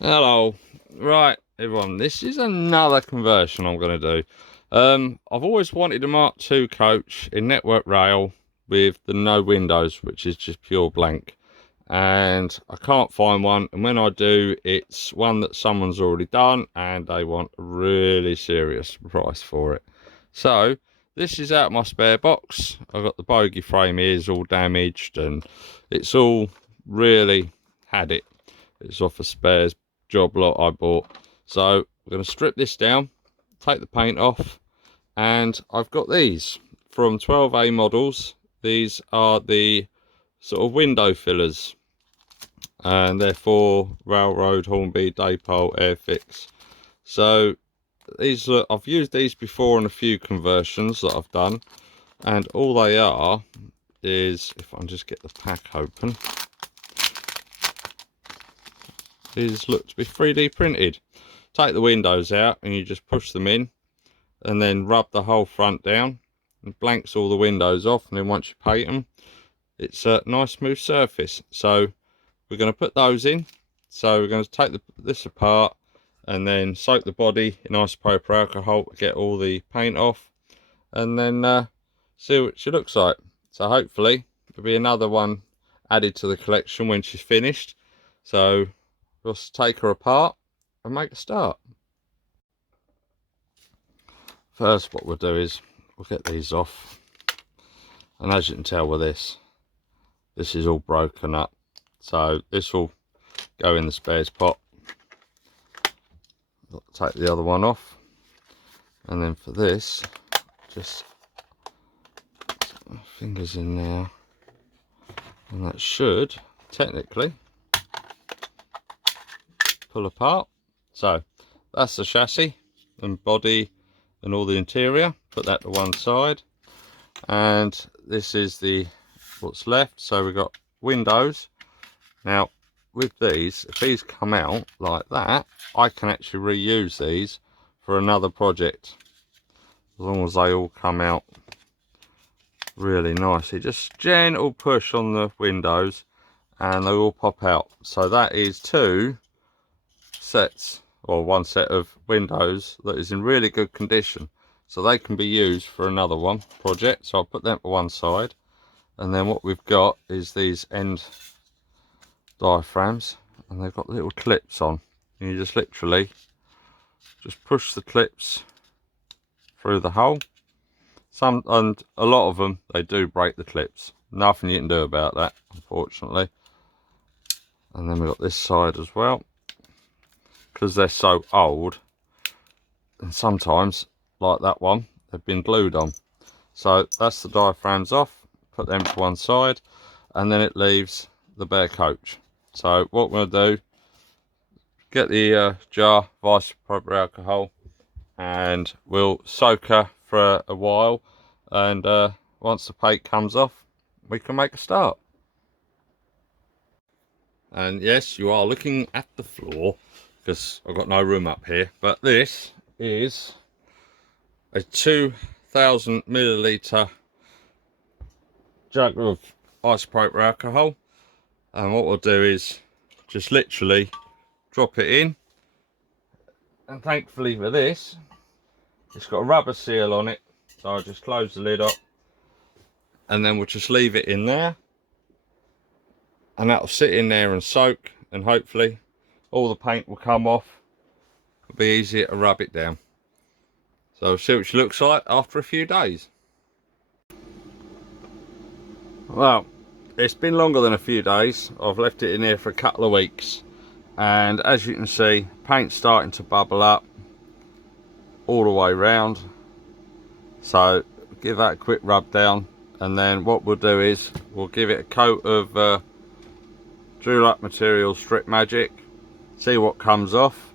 Hello. Right, everyone, this is another conversion I'm going to do. I've always wanted a Mark II coach in network rail with the no windows, which is just pure blank. And I can't find one. And when I do, it's one that someone's already done and they want a really serious price for it. So this is out of my spare box. I've got the bogey frame ears all damaged and it's all really had it. It's off a spares job lot I bought. So we're going to strip this down, take the paint off, and I've got these from 12A models. These are the sort of window fillers, and they're for Railroad, Hornby, Daypole, Airfix. So these I've used these before in a few conversions that I've done, and all they are is, if I can just get the pack open, these look to be 3D printed. Take the windows out and you just push them in and then rub the whole front down and blanks all the windows off, and then once you paint them, it's a nice smooth surface. So we're going to put those in. So we're going to take this apart and then soak the body in isopropyl alcohol to get all the paint off, and then see what she looks like. So hopefully there'll be another one added to the collection when she's finished. So we'll take her apart and make a start. First, what we'll do is we'll get these off, and as you can tell with this is all broken up, so this will go in the spares pot. I'll take the other one off, and then for this, just put my fingers in there, and that should technically pull apart. So that's the chassis and body and all the interior. Put that to one side, and this is the what's left. So we've got windows. Now with these, if these come out like that, I can actually reuse these for another project, as long as they all come out really nicely. Just gentle push on the windows and they all pop out. So that is two sets, or one set of windows that is in really good condition, so they can be used for another one project. So I'll put them to one side, and then what we've got is these end diaphragms, and they've got little clips on, and you just literally just push the clips through the hole. Some, and a lot of them, they do break the clips. Nothing you can do about that, unfortunately. And then we've got this side as well, because they're so old, and sometimes like that one, they've been glued on. So that's the diaphragms off, put them to one side, and then it leaves the bare coach. So what we're going to do, get the jar of isopropyl alcohol, and we'll soak her for a while, and once the paint comes off, we can make a start. And yes, you are looking at the floor because I've got no room up here, but this is a 2000 milliliter jug of isopropyl alcohol, and what we'll do is just literally drop it in, and thankfully for this, it's got a rubber seal on it, so I'll just close the lid up, and then we'll just leave it in there, and that'll sit in there and soak, and hopefully all the paint will come off. It'll be easier to rub it down. So we'll see what she looks like after a few days. Well, it's been longer than a few days. I've left it in here for a couple of weeks, and as you can see, paint's starting to bubble up all the way round. So give that a quick rub down, and then what we'll do is we'll give it a coat of Dulux Materials Strip Magic, see what comes off,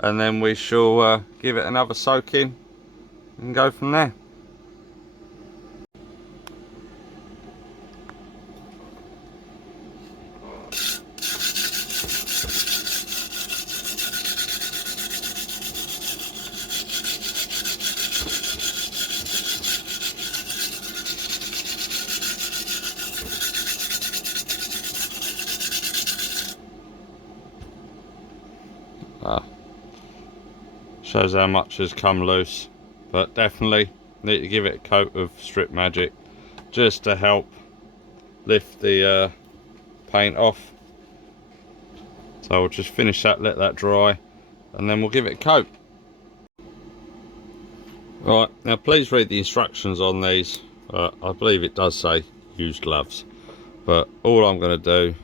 and then we shall give it another soaking and go from there. Shows how much has come loose, but definitely need to give it a coat of Strip Magic just to help lift the paint off. So we'll just finish that, let that dry, and then we'll give it a coat. Right, now please read the instructions on these. I believe it does say use gloves, but all I'm going to do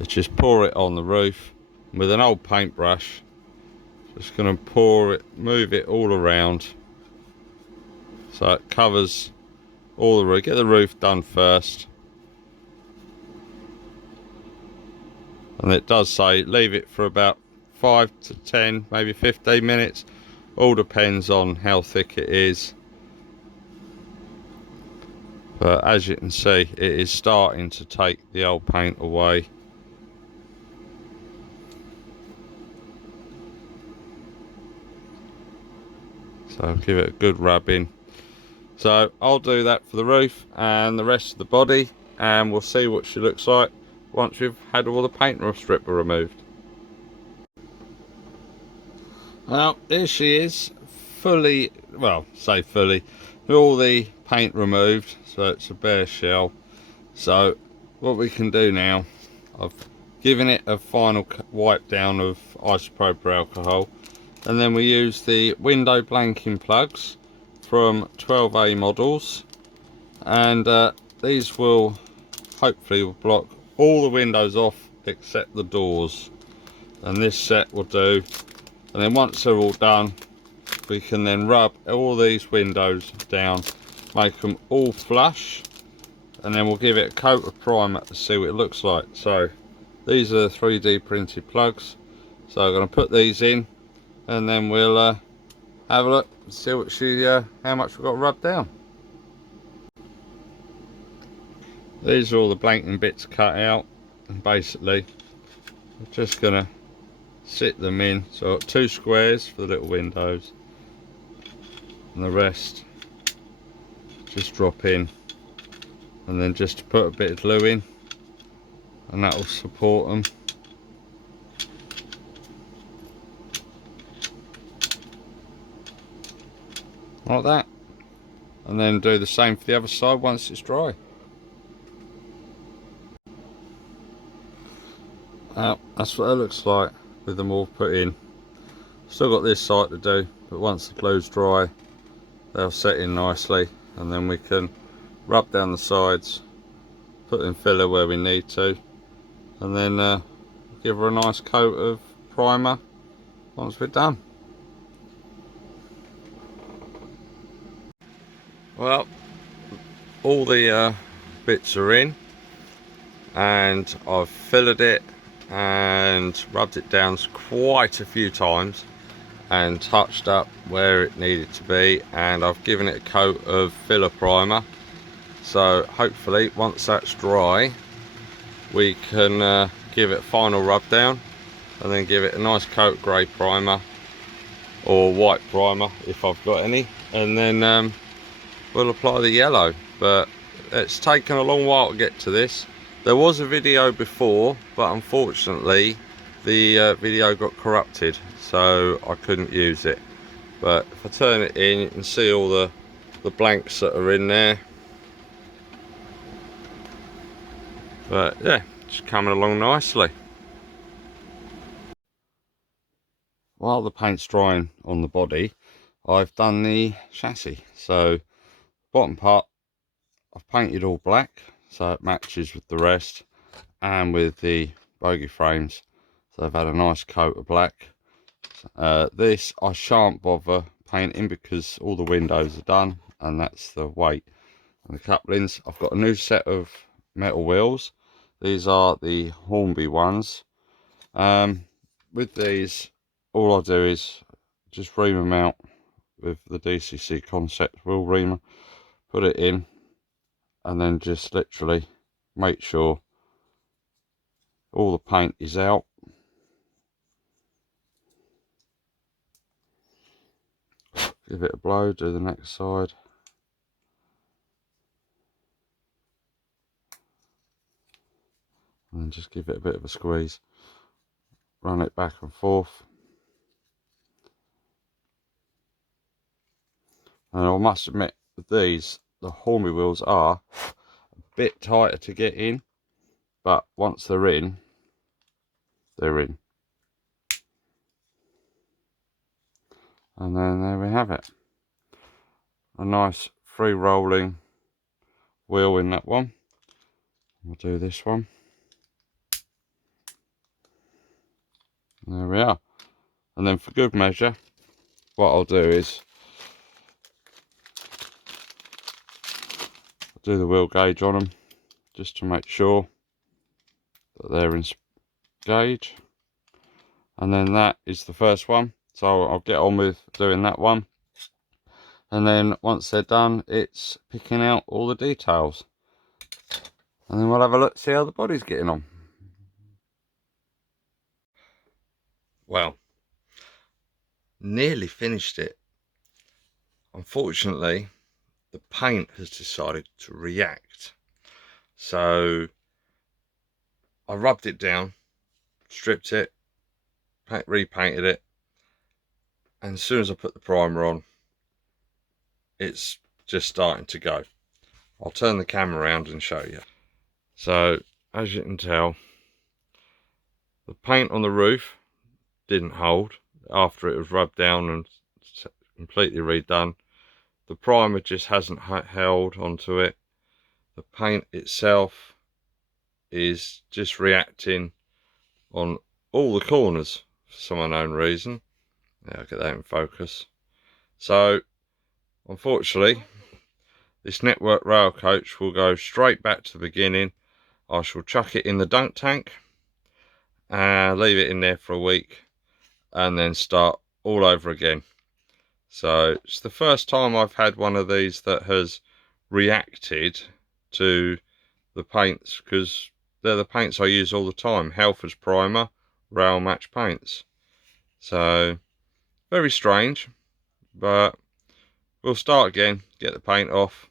is just pour it on the roof with an old paintbrush. Just going to pour it, move it all around so it covers all the roof. Get the roof done first, and it does say leave it for about 5 to 10, maybe 15 minutes. All depends on how thick it is. But as you can see, it is starting to take the old paint away. So give it a good rubbing. So I'll do that for the roof and the rest of the body, and we'll see what she looks like once we've had all the paint stripper removed. Well, here she is, fully, well, say fully, all the paint removed, so it's a bare shell. So what we can do now, I've given it a final wipe down of isopropyl alcohol, and then we use the window blanking plugs from 12A models, and these will hopefully block all the windows off except the doors, and this set will do. And then once they're all done, we can then rub all these windows down, make them all flush, and then we'll give it a coat of primer to see what it looks like. So these are the 3D printed plugs, so I'm going to put these in, and then we'll have a look and see what how much we've got rubbed down. These are all the blanking bits cut out, and basically we're just going to sit them in. So I've got 2 squares for the little windows, and the rest just drop in, and then just put a bit of glue in, and that will support them. Like that, and then do the same for the other side once it's dry. That's what it looks like with them all put in. Still got this side to do, but once the glue's dry, they'll set in nicely, and then we can rub down the sides, put in filler where we need to, and then give her a nice coat of primer once we're done. Well, all the bits are in, and I've fillered it and rubbed it down quite a few times and touched up where it needed to be, and I've given it a coat of filler primer. So hopefully once that's dry, we can give it a final rub down, and then give it a nice coat of grey primer or white primer if I've got any, and then we'll apply the yellow. But it's taken a long while to get to this. There was a video before, but unfortunately the video got corrupted, so I couldn't use it. But if I turn it in, you can see all the blanks that are in there. But yeah, it's coming along nicely. While the paint's drying on the body, I've done the chassis. So bottom part, I've painted all black, so it matches with the rest, and with the bogie frames, so I've had a nice coat of black. This I shan't bother painting because all the windows are done, and that's the weight. And the couplings, I've got a new set of metal wheels. These are the Hornby ones. With these, all I do is just ream them out with the DCC Concept wheel reamer, put it in, and then just literally make sure all the paint is out. Give it a blow, do the next side. And then just give it a bit of a squeeze. run it back and forth. And I must admit, these, the Hornby wheels are a bit tighter to get in, but once they're in, they're in. And then there we have it. A nice free rolling wheel in that one. We'll do this one. There we are. And then for good measure, what I'll do is I'll do the wheel gauge on them just to make sure that they're in gauge. And then that is the first one, so I'll get on with doing that one. And then once they're done, it's picking out all the details, and then we'll have a look, see how the body's getting on. Well, nearly finished it. Unfortunately, the paint has decided to react, so I rubbed it down, stripped it, repainted it, and as soon as I put the primer on, it's just starting to go. I'll turn the camera around and show you. So as you can tell, the paint on the roof didn't hold after it was rubbed down and completely redone. The primer just hasn't held onto it. The paint itself is just reacting on all the corners for some unknown reason. I'll get that in focus. So unfortunately, this network rail coach will go straight back to the beginning. I shall chuck it in the dunk tank and leave it in there for a week and then start all over again. So it's the first time I've had one of these that has reacted to the paints, because they're the paints I use all the time. Halfords primer, rail match paints. So very strange, but we'll start again, get the paint off,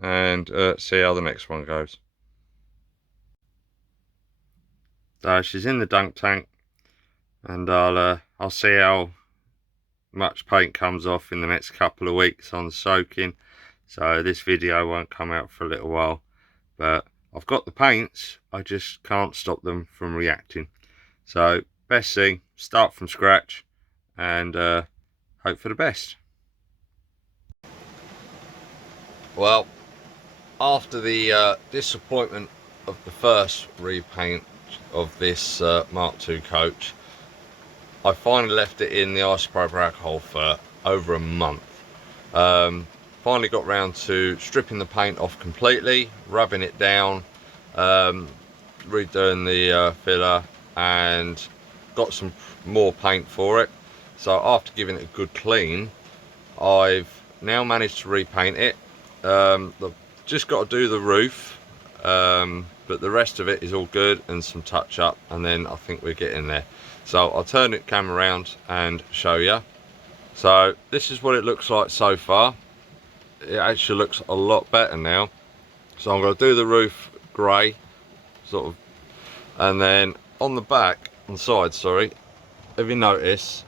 and see how the next one goes. So she's in the dunk tank, and I'll see how much paint comes off in the next couple of weeks on soaking. So this video won't come out for a little while, but I've got the paints, I just can't stop them from reacting. So best thing, start from scratch and hope for the best. Well, after the disappointment of the first repaint of this Mk2 coach, I finally left it in the isopropyl alcohol for over a month. Finally got round to stripping the paint off completely, rubbing it down, redoing the filler, and got some more paint for it. So after giving it a good clean, I've now managed to repaint it. Just got to do the roof, but the rest of it is all good and some touch up, and then I think we're getting there. So I'll turn the camera around and show you. So this is what it looks like so far. It actually looks a lot better now. So I'm going to do the roof grey, sort of, and then on the back, on the side, sorry, if you notice,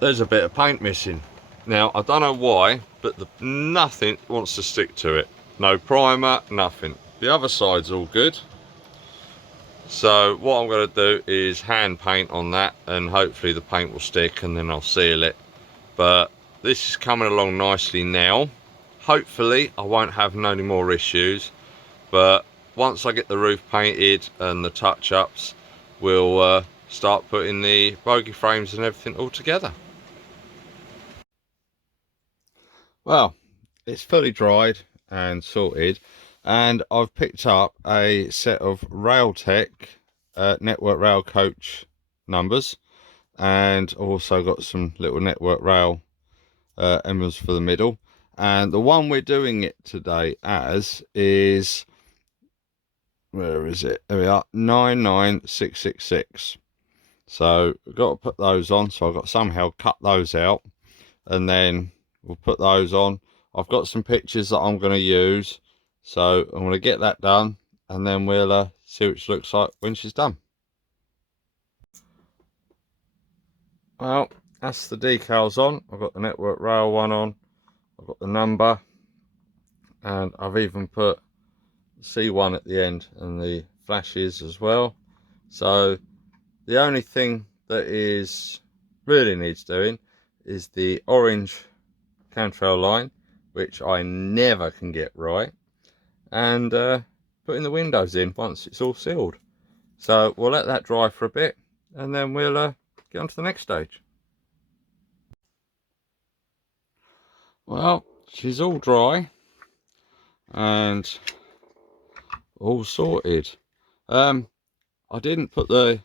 there's a bit of paint missing. Now I don't know why, but nothing wants to stick to it. No primer, nothing. The other side's all good. So what I'm going to do is hand paint on that, and hopefully the paint will stick, and then I'll seal it. But this is coming along nicely now. Hopefully I won't have no more issues, but once I get the roof painted and the touch-ups, we'll start putting the bogey frames and everything all together. Well, it's fully dried and sorted, and I've picked up a set of Railtech network rail coach numbers, and also got some little network rail emblems for the middle. And the one we're doing it today as is, where is it? There we are, 99666. So we've got to put those on, so I've got to somehow cut those out, and then we'll put those on. I've got some pictures that I'm going to use, so I'm going to get that done, and then we'll see what she looks like when she's done. Well, that's the decals on. I've got the network rail one on, I've got the number, and I've even put C1 at the end and the flashes as well. So the only thing that is really needs doing is the orange contrail line, which I never can get right, and putting the windows in once it's all sealed. So we'll let that dry for a bit, and then we'll get on to the next stage. Well, she's all dry and all sorted. I didn't put the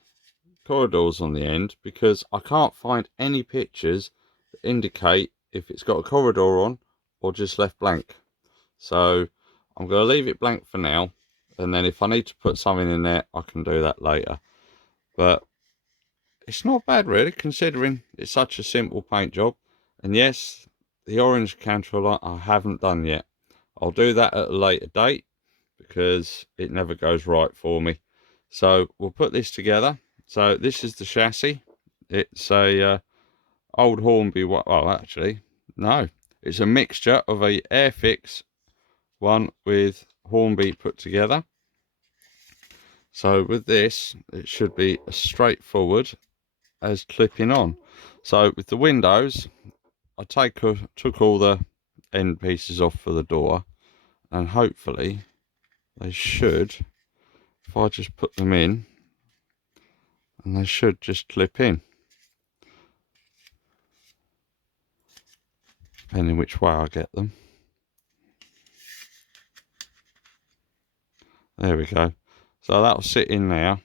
corridors on the end because I can't find any pictures that indicate if it's got a corridor on or just left blank. So I'm going to leave it blank for now, and then if I need to put something in there, I can do that later. But it's not bad really, considering it's such a simple paint job. And yes, the orange cantrell I haven't done yet. I'll do that at a later date because it never goes right for me. So we'll put this together. So this is the chassis. It's a old Hornby, well actually, no. It's a mixture of a Airfix one with Hornby put together. So with this, it should be as straightforward as clipping on. So with the windows, I took all the end pieces off for the door, and hopefully they should, if I just put them in, and they should just clip in, depending which way I get them. There we go. So that'll sit in there.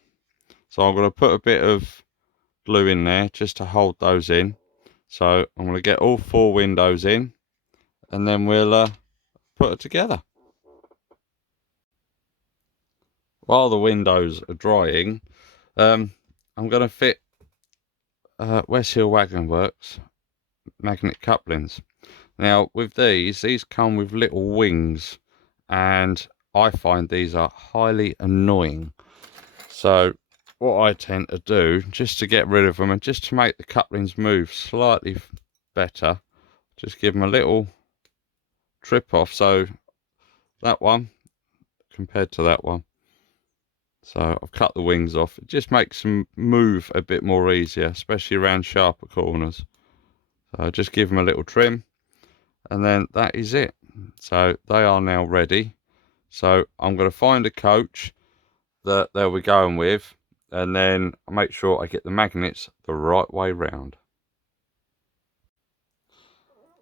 So I'm going to put a bit of glue in there just to hold those in. So I'm going to get all 4 windows in, and then we'll put it together. While the windows are drying, I'm going to fit West Hill Wagon Works magnet couplings. Now with these come with little wings, and I find these are highly annoying. So what I tend to do, just to get rid of them and just to make the couplings move slightly better, just give them a little trip off. So that one compared to that one, so I've cut the wings off. It just makes them move a bit more easier, especially around sharper corners. So just give them a little trim, and then that is it. So they are now ready. So I'm going to find a coach that they'll be going with, and then I'll make sure I get the magnets the right way round.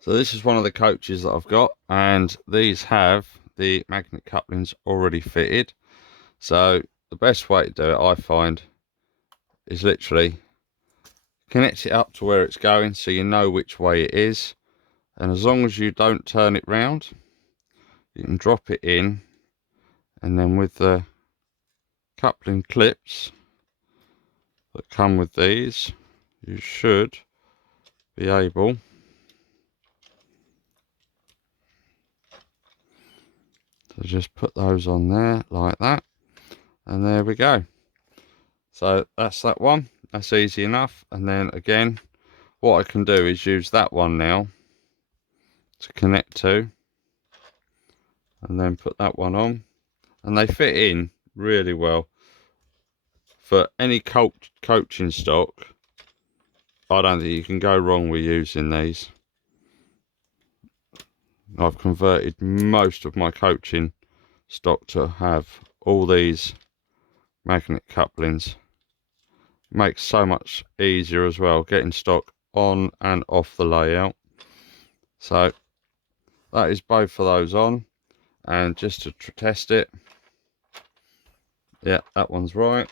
So this is one of the coaches that I've got, and these have the magnet couplings already fitted. So the best way to do it, I find, is literally connect it up to where it's going so you know which way it is, and as long as you don't turn it round, you can drop it in, and then with the coupling clips that come with these, you should be able to just put those on there like that, and there we go. So that's that one. That's easy enough. And then again, what I can do is use that one now to connect to, and then put that one on, and they fit in really well. For any coaching stock, I don't think you can go wrong with using these. I've converted most of my coaching stock to have all these magnet couplings. Makes so much easier as well getting stock on and off the layout. So that is both of those on, and just to test it, yeah, that one's right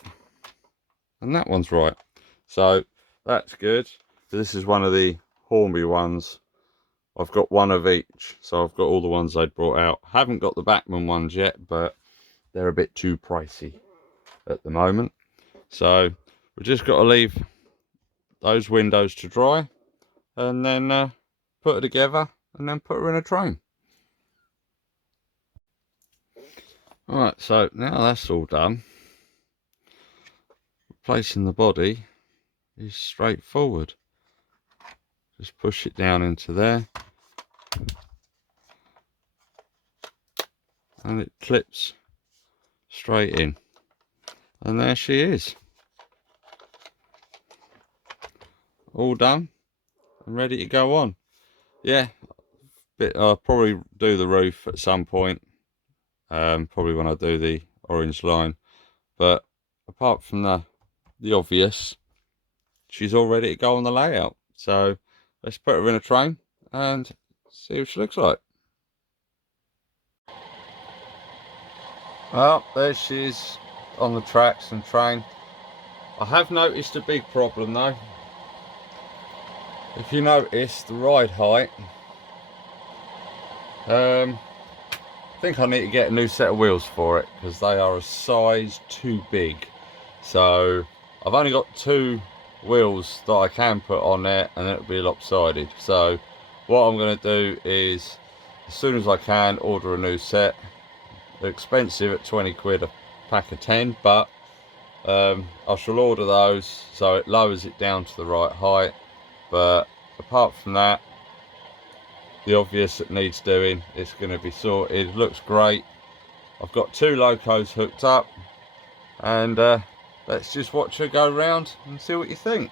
and that one's right, so that's good. This is one of the Hornby ones. I've got one of each, so I've got all the ones I'd brought out. Haven't got the Bachmann ones yet, but they're a bit too pricey at the moment. So we've just got to leave those windows to dry, and then put her together, and then put her in a train. Alright, so now that's all done, replacing the body is straightforward. Just push it down into there. And it clips straight in. And there she is. All done and ready to go on. Yeah, I'll probably do the roof at some point. Probably when I do the orange line. But apart from the obvious, she's all ready to go on the layout. So let's put her in a train and see what she looks like. Well, there she is on the tracks and train. I have noticed a big problem though. If you notice the ride height, I think I need to get a new set of wheels for it because they are a size too big. So I've only got 2 wheels that I can put on there and it'll be lopsided. So what I'm going to do is, as soon as I can, order a new set. They're expensive at 20 quid a pack of 10, but I shall order those so it lowers it down to the right height. But apart from that, the obvious that needs doing, it's going to be sorted. Looks great. I've got 2 locos hooked up, and let's just watch her go round and see what you think.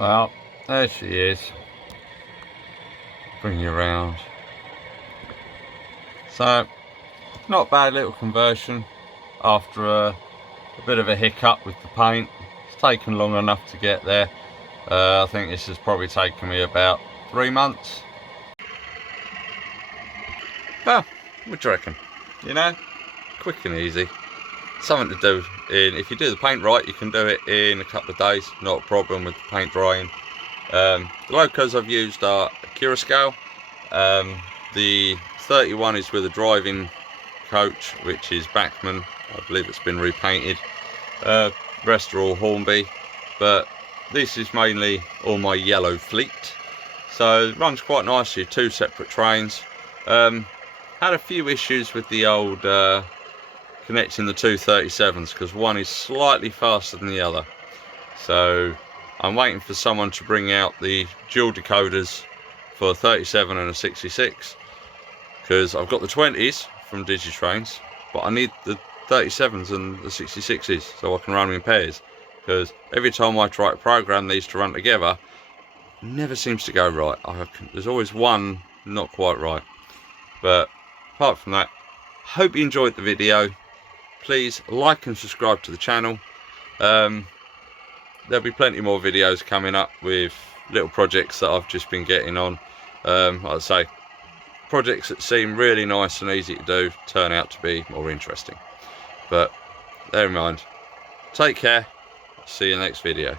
Well, there she is. Bring you around. So, not a bad little conversion after a bit of a hiccup with the paint. It's taken long enough to get there. I think this has probably taken me about 3 months. Well, what do you reckon? You know, quick and easy. Something to do if you do the paint right, you can do it in a couple of days, not a problem with the paint drying. The locos I've used are Cura scale. The 31 is with a driving coach, which is Bachmann. I believe it's been repainted. Rest are all Hornby, but this is mainly all my yellow fleet, so it runs quite nicely. 2 separate trains. Had a few issues with the old connecting the 2 37s because one is slightly faster than the other, so I'm waiting for someone to bring out the dual decoders for a 37 and a 66, because I've got the 20s from Digitrains, but I need the 37s and the 66s so I can run them in pairs, because every time I try to program these to run together, it never seems to go right. There's always one not quite right. But apart from that, hope you enjoyed the video. Please like and subscribe to the channel. There'll be plenty more videos coming up with little projects that I've just been getting on. Like I say, projects that seem really nice and easy to do turn out to be more interesting. But never mind. Take care. See you next video.